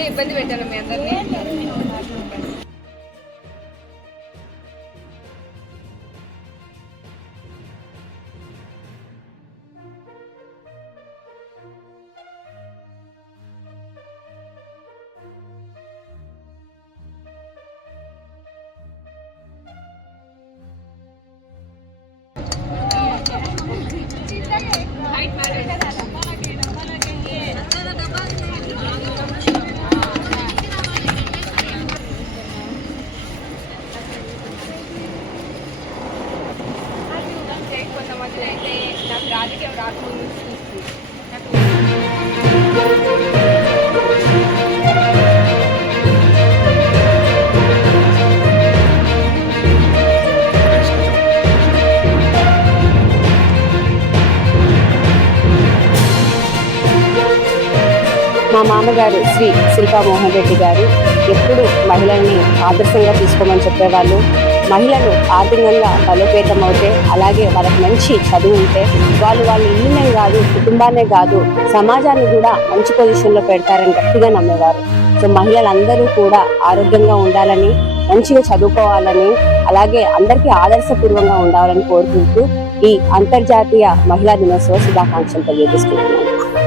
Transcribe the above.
అంటే ఇబ్బంది పెట్టాను మీ అందరినీ. కొంతమంది అయితే నాకు రాజకీయం రాకముందు మా మామగారు శ్రీ శిల్పా మోహన్ రెడ్డి గారు ఎప్పుడు మహిళల్ని ఆదర్శంగా తీసుకోమని చెప్పేవాళ్ళు. మహిళలు ఆర్థికంగా బలోపేతం అవుతే, అలాగే వాళ్ళకి మంచి చదువు ఉంటే వాళ్ళు ఇల్లునే కాదు, కుటుంబాన్నే కాదు, సమాజాన్ని కూడా మంచి పొజిషన్లో పెడతారని గట్టిగా నమ్మేవారు. సో మహిళలందరూ కూడా ఆరోగ్యంగా ఉండాలని, మంచిగా చదువుకోవాలని, అలాగే అందరికీ ఆదర్శపూర్వంగా ఉండాలని కోరుకుంటూ ఈ అంతర్జాతీయ మహిళా దినోత్సవ శుభాకాంక్షలు తెలియజేసుకుంటున్నాను.